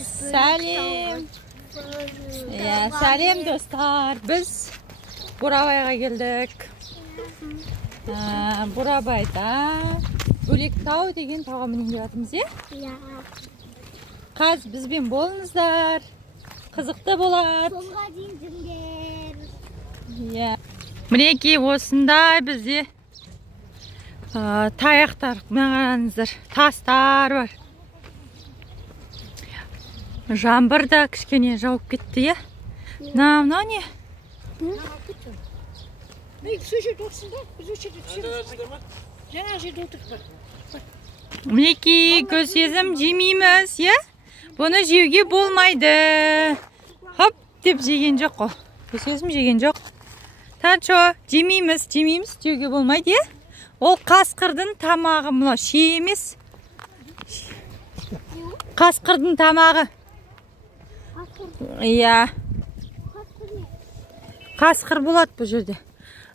Сәлем. Сәлем достар. Біз Бурабайға келдік. Бурабайда Бөлектау деген тауға мінейін деп жатырмыз, Қаз бізбен болыңыздар. Қызықты болады. Сонға дейін жүріңдер. Мінекей осындай бізде таяқтар, мынаңыздар, тастар бар. Жаңбыр да кішкене жауып кетті, Мынау не? Мінекей көсезім жемейміз, Бұны жеуге болмайды. Хоп, деп жеген жоқ қой. Көсезім жеген жоқ. Танчо, жемейміз, жеуге болмайды, Ол қасқырдың тамағы, мұна шие емес. Қасқырдың тамағы. Қасқыр болады бұл жерде.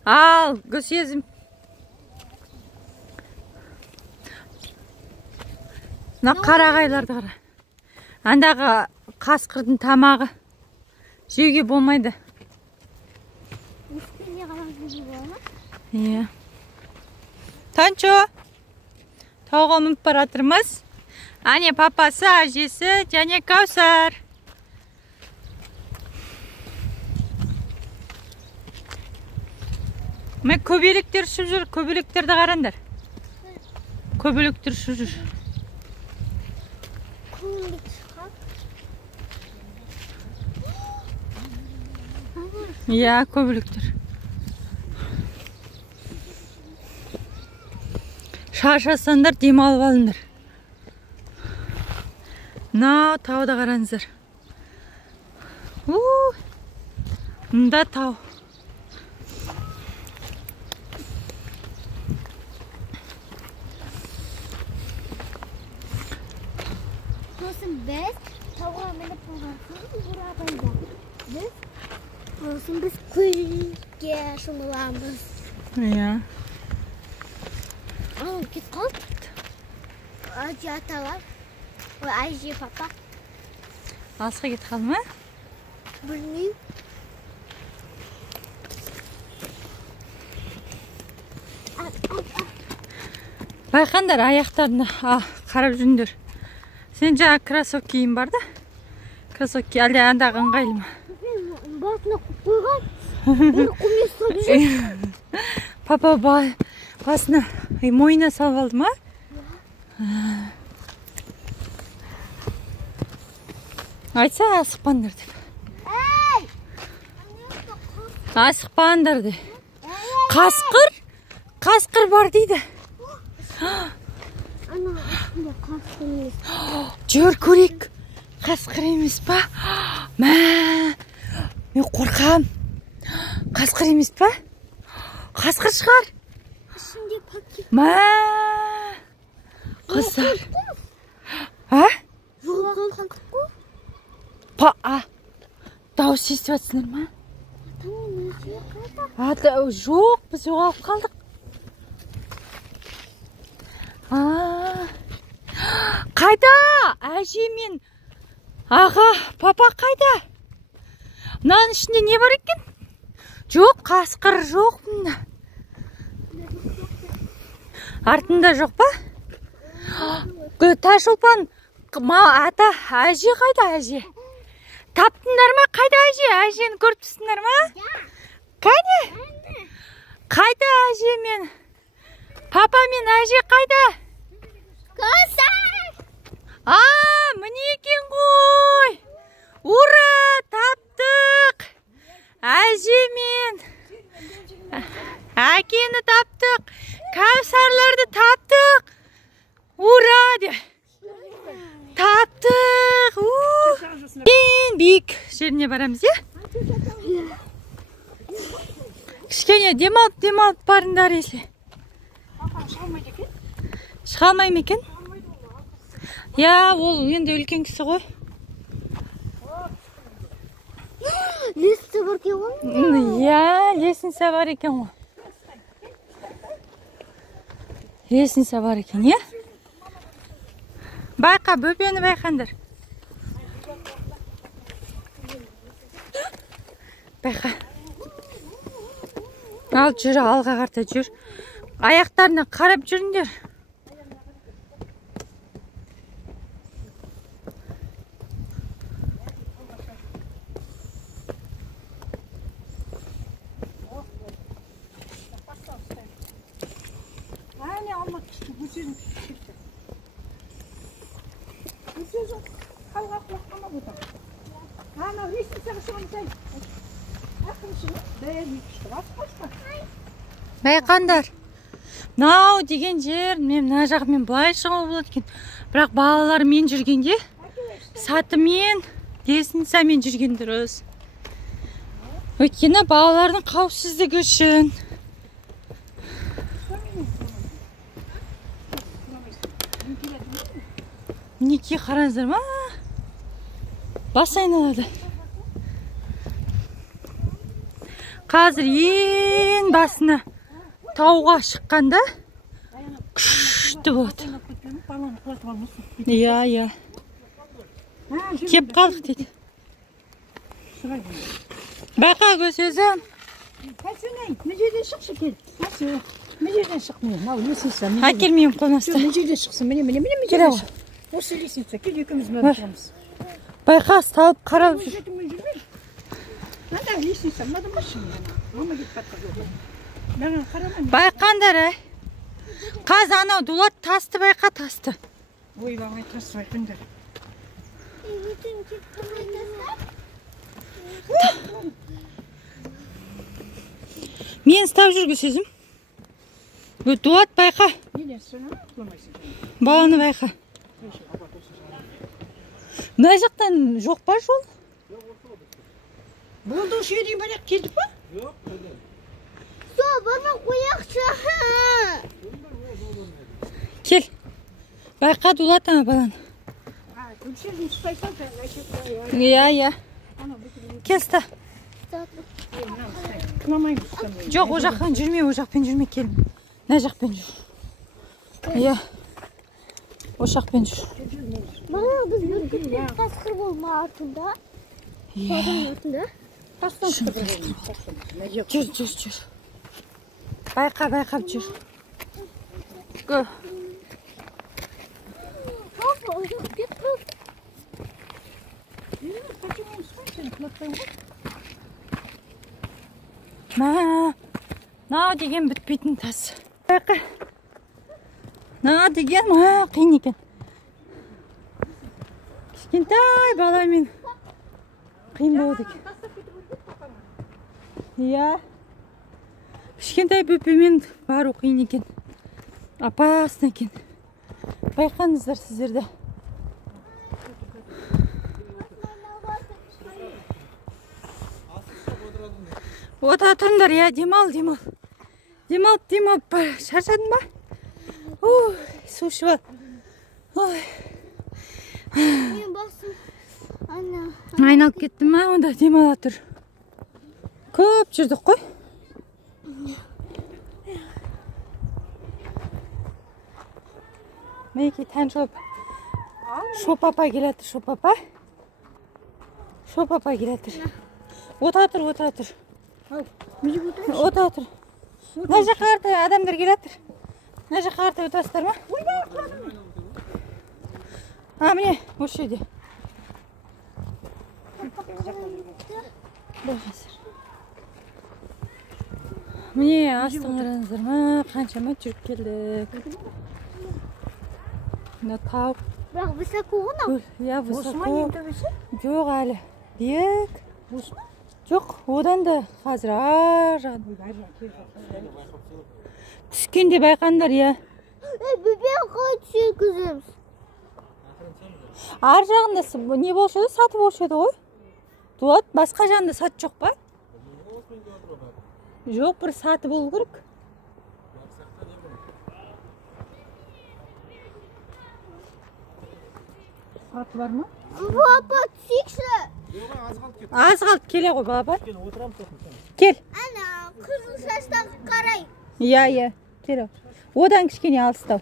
Ал, көсезім. Мына қарағайларды қара. Андағы қасқырдың тамағы. Жеуге болмайды. Танчо, тауға мініп баратырмыз. Ане папасы, әжесі, және Каусар. Мен көбелектер ұшып жүр, көбелектерді қарандар. Көбелектер ұшып жүр. Көбелектер. Шаршасандар, демалып алыңдар. Мынау тауда қараңыздар. Мында тау. Сосын біз тауға мініп болғансын Бурабайда. Сосын біз көлге шомыламыз. Ал, кет қалып. Әже аталар. Әже папа. Асқа кет қалды ма? Білмейм. Байқандар, аяқтарына қарап жүріңдер. Сен жаңа кроссовки киім бар да? Кроссовки әлде андағы ыңғайлы ма? Басына қойған. Құмес салып жүр. Папа басына мойнына салып алды ма? Айтса, асықпандар деп. Асықпандар деп. Қасқыр бар дейді. Жүр көрек. Қасқыр емес па? Мен қорқам. Қасқыр емес па? Қасқыр шығар. Қыздар. Дауыс естіп жатсыңдар ма? Жоқ, біз жоғалып қалдық. Қайда? Әже мен аға, папа қайда? Мынаның ішінде не бар екен? Жоқ, қасқыр жоқ мұнда. Артында жоқ па? Ташолпан, ата, әже қайда әже? Таптыңдар ма? Қайда әже? Әжені көріп тұрсыңдар ма? Қайда? Қайда әже мен? Папа мен әже қайда? Каусар! Міне екен ғой! Ура! Таптық! Әже мен әкені таптық! Каусарларды таптық! Ура! Таптық! Ең биік жеріне барамыз, Кішкене демалып барыңдар есе. Шыға алмай ма екен? Ол енді үлкен кісі ғой. Лесті бар екен ғой? Лесінсі бар екен ғой. Лесінсі бар екен, Байқа, бөпені байқандар. байқа. Ал жүр, алға қарта жүр. Аяқтарына қарап жүріңдер. Байқандар, нау деген жер, мен мына жағымен былай шығуға болады екен. Бірақ балалар мен жүргенде, сатымен, десінсамен жүрген дұрыс. Өйткені балалардың қауіпсіздігі үшін. Неке қараңыздар ма? Бас айналады. Қазір ең басына тауға шыққанда күшті болады. Иә. Кеп қалдық дейді. Байқа көз өзім. Мына жерден шықшы кел. Мына жерден шық міне. Мынау лестница. Әкелмеймін қолнасты. Мына жерден шықсын. Міне жерден шық. Осы лестница. Кел екеуміз мына тұрамыз. Байқа салып қаралып жүр. Ана лестница. Мынадан басшы міне. Мама кетіп бара жатыр. Маған қарама. Байқандар, қаз анау дулат тасты, байқа тасты. Ойламай тасты байқандар. Мен став жүргі сөзім. Дулат байқа. Баланы байқа. Мына жақтан жоқ па жол? Болды осы жерден барақ келдік па? Бана қояқшы. Кел. Байқа дулат ана баланы. Күлшерін ұстайсан. Иә. Келсті. Жоқ, о жақтан жүрме, о жақпен жүрме, кел. Мына жақпен жүр. Иә. О жақпен жүр. Мана біз бүркітпен қасқыр болма артында. Содан артында. Жүр. Байқап жүр. Кө. Нау деген бітпейтін тас. Байқа. Нау деген қиын екен. Кішкентай баламен қиын болады екен. Иә. Кішкентай бөпемен бару қиын екен. Опасно екен. Байқаңыздар сіздерді. Ота тұрыңдар, я демал. Демалып шаршадың ба? Ой, су ішіп ал. Мен басым. Айналып кеттім ма, онда демала тұр. Көп жүрдік қой. Мінекей тән шопапа келетір, шопапа келетір. Ота тұр. Ота тұр. Мына жаққа қарта адамдар келетір. Мына жаққа қарта отырасыздар ма? Міне, осы жерде. Міне, астын қараңыздар ма? Қаншама жүріп келдік. Мына тау. Бірақ высоко ғана? Иә, высоко. Жоқ әлі. Бек. Жоқ, одан да қазір түскенде байқандар, иә. Бөбек қалай түсіргізіміз? Ар жағында не болшы еді? Саты болшы еді ғой? Дулат, басқа жағында сат жоқ па? Жоқ, бір саты болу керек. Саты бар ма? Папа, түсекші. Аз қалды, келе ғой, баба. Кел. Ана, қызыл шаштағы қарай. Иә, кел. Одан кішкене алыстау.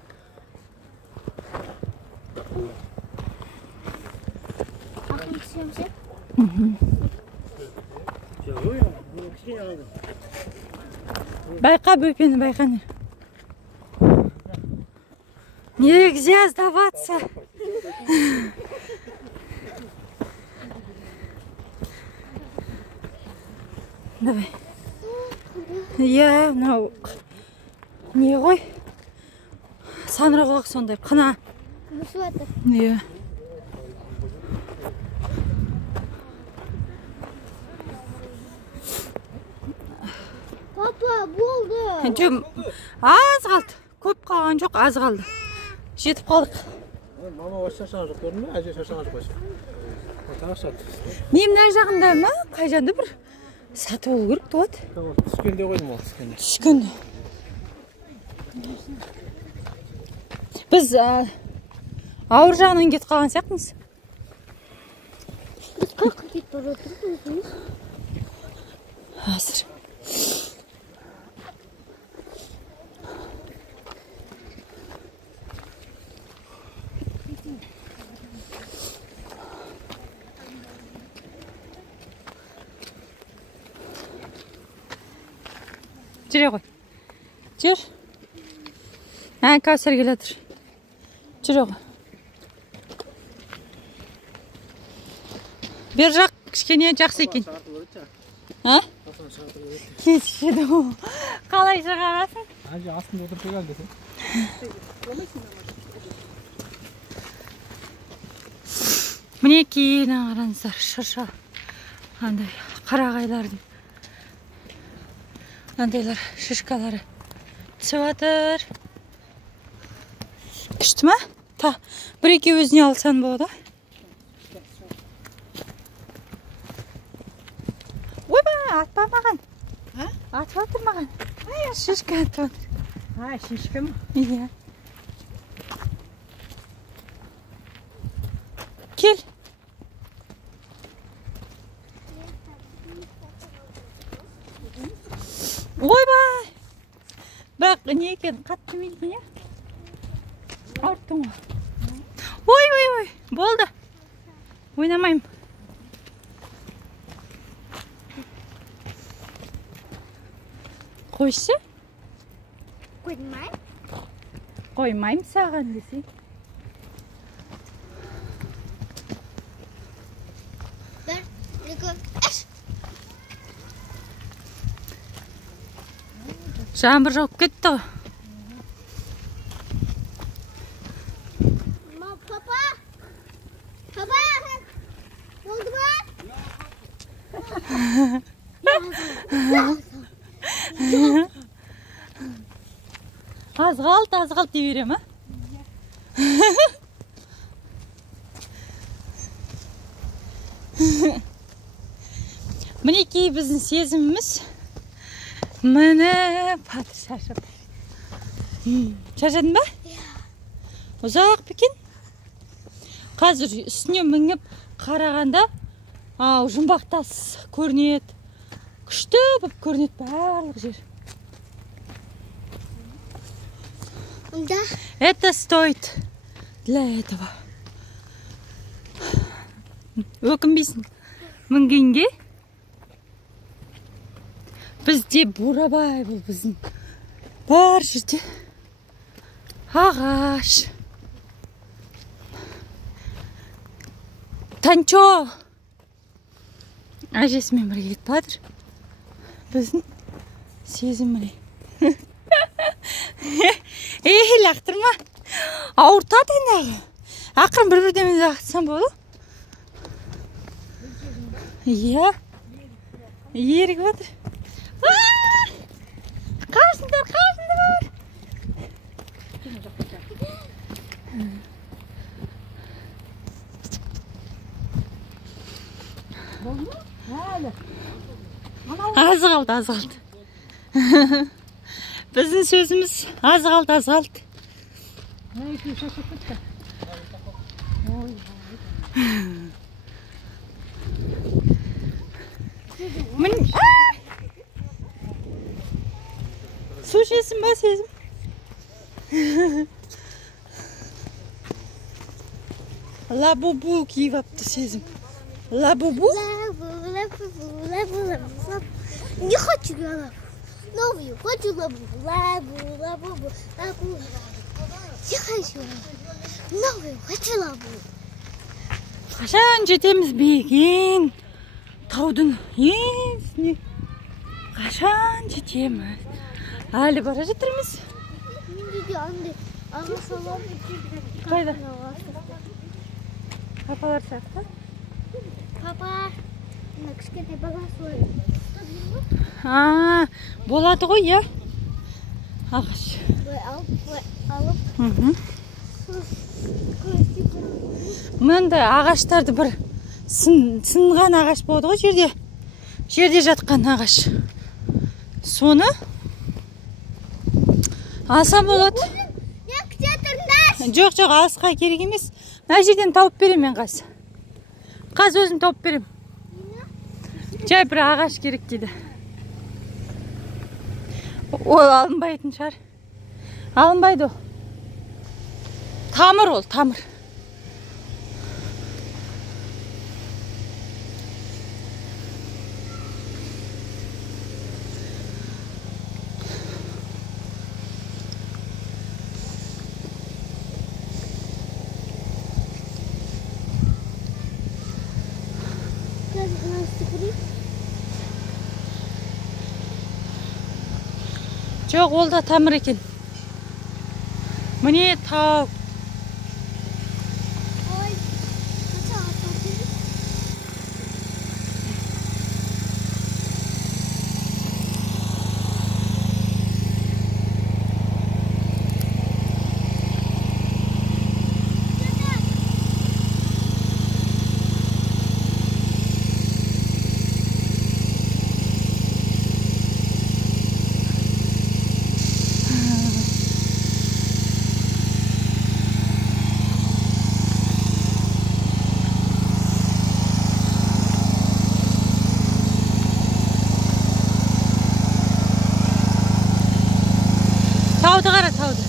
Ақын түсемсек? Байқа бөпені, байқа не. Нельзя сдаваться. Давай. Иә, мынау не ғой? Санрағылық сондай, қына. Мұсып атыр. Иә. Папа, болды. Аз қалды. Көп қалған жоқ, аз қалды. Жетіп қалдық. Мама осы шашаған жоқ көрдің бе? Әже шашаған жоқ осы. Тағашат. Мен мына жағында ма? Қай жағында бір сатып алу керек туады. Түскенде қойдым ол түскенде. Түскенде. Біз ауыр жағынан кетіп қалған сияқтымыз. Біз қақы кетіп бара отырмыз. Азыр. Жүре ғой. Жүр. Кәусар келе тұр. Жүре ғой. Бер жақ кішкене жақсы екен. Кетшеді ол. Қалай шығарасың? Әже астында отырып келді десең. Мінекей қараңыздар, шырша. Андай қарағайлардың. Андайлар шишкалары түсіп жатыр. Күшті ма? Бір-екі өзіне алсан болады. Ойба, атпа маған. Атып жатыр маған. Шишка атып жатыр. Шишка ма? Иә. Кел. Ойбай! Бірақ не екен, қатты мейді не? Арттың ғой. Ой, болды. Ойнамайым. Қойшы? Қоймайым? Қоймайым саған десей. Бір, екі, үш. Жаңбыр жауып кетті ғой. Папа! Папа! Болды ба? Аз қалды дей берем, а? Мінекей біздің сезіміміз. Міне, Патыр шашып. Шашадың ба? Ұзақ бекен. Қазір үстіне мініп қарағанда жұмбақтас көрінеді. Күшті болып көрінеді барлық жер. Да. Это стоит для этого. Өкінбейсің мінгенге. Бізде бурабай бұл біздің. Бар жерде ағаш. Танчо. Әжесімен бірге кетіп жатыр. Біздің сезіміне. Лақтырма. Ауыртады енді. Ақырын бір-бірден лақтырсам болды. Иә. Ерігіп жатыр. Қашыңдар. Аз қалды. Біздің сөзіміз аз қалды. Су ішесің ба сезім? Лабубу киіп апты сезім. Лабубу? Не хочу лабу. Новую хочу лабу. Лабу. Не хочу. Новую хочу лабу. Қашан жетеміз биген таудың еңсіне? Қашан жетеміз? Әлі бара жатырмыз. Şimdi anne. Ama salam. Қайда? Папалар сияқты. Папа. Мына кішкентай багаж бар. Болады ғой, иә? Ағаш. Алып. Мынандай ағаштарды бір сынған ағаш болады ғой жерде жатқан ағаш. Соны алсам болады. Жоқ, алысқа керек емес. Мына жерден тауып берем мен қаз өзім тауып берем. Жай бір ағаш керек дейді. Ол алынбайтын шығар. Алынбайды ол. Тамыр ол, тамыр. Жоқ, ол да тамыр екен. Міне тау. Tauda qara, tauda.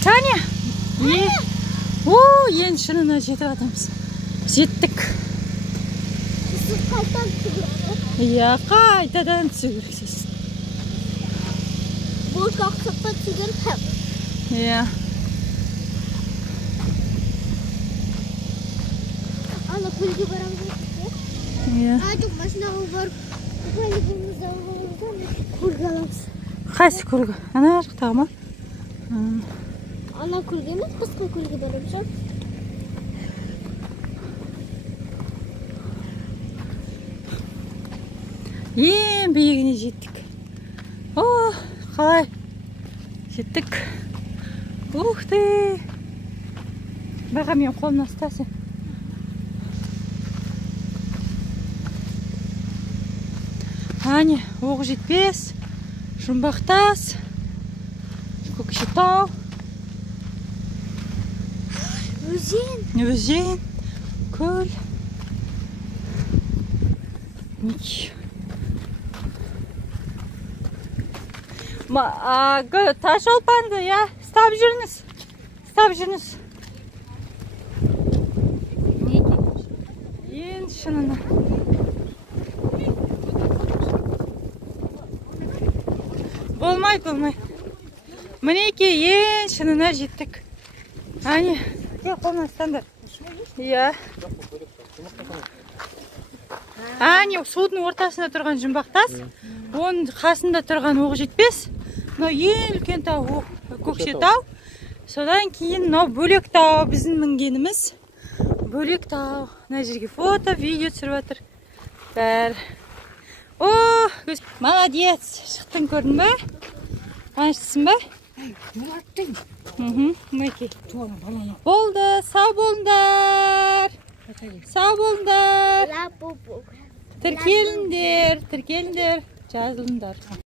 Таня! Ең шынына жетіп атамыз. Жеттік. Иә, қайтадан түсу керексіз. Бұл қақсықта түсігер қап. Иә. Ана көлге барамыз. Иә. Жоқ, машинаға барып, көлігімізді көлге аламыз. Қайсы көлге? Ана жақтағы ма? Ана көлге емес, басқа көлге барамыз. Ең биігіне жеттік. Қалай? Жеттік. Ух ты! Баға мен қолымнан ұстасын. Ане, оғы жетпес, жұмбақтас, көкшетау. Өзен, көл. Таш олпанды, я, стап жүріңіз. Ең шынына. Болмай. Мінеке ең шынына жеттік. Ане, қолына стандар. Иә. Ане, судың ортасында тұрған жұмбақтас. Оның қасында тұрған оғы жетпес. Мынау ең үлкен тау, көкшетау. Содан кейін мынау бөлек тау, біздің мінгеніміз. Бөлек тау. Мына жерге фото, видео түсіріп жатыр. Бәрі. Молодец. Шықтың, көрдің бе? Қуаныштысың ба? Мінекей. Болды, сау болыңдар. Тіркеліңдер. жазылыңдар.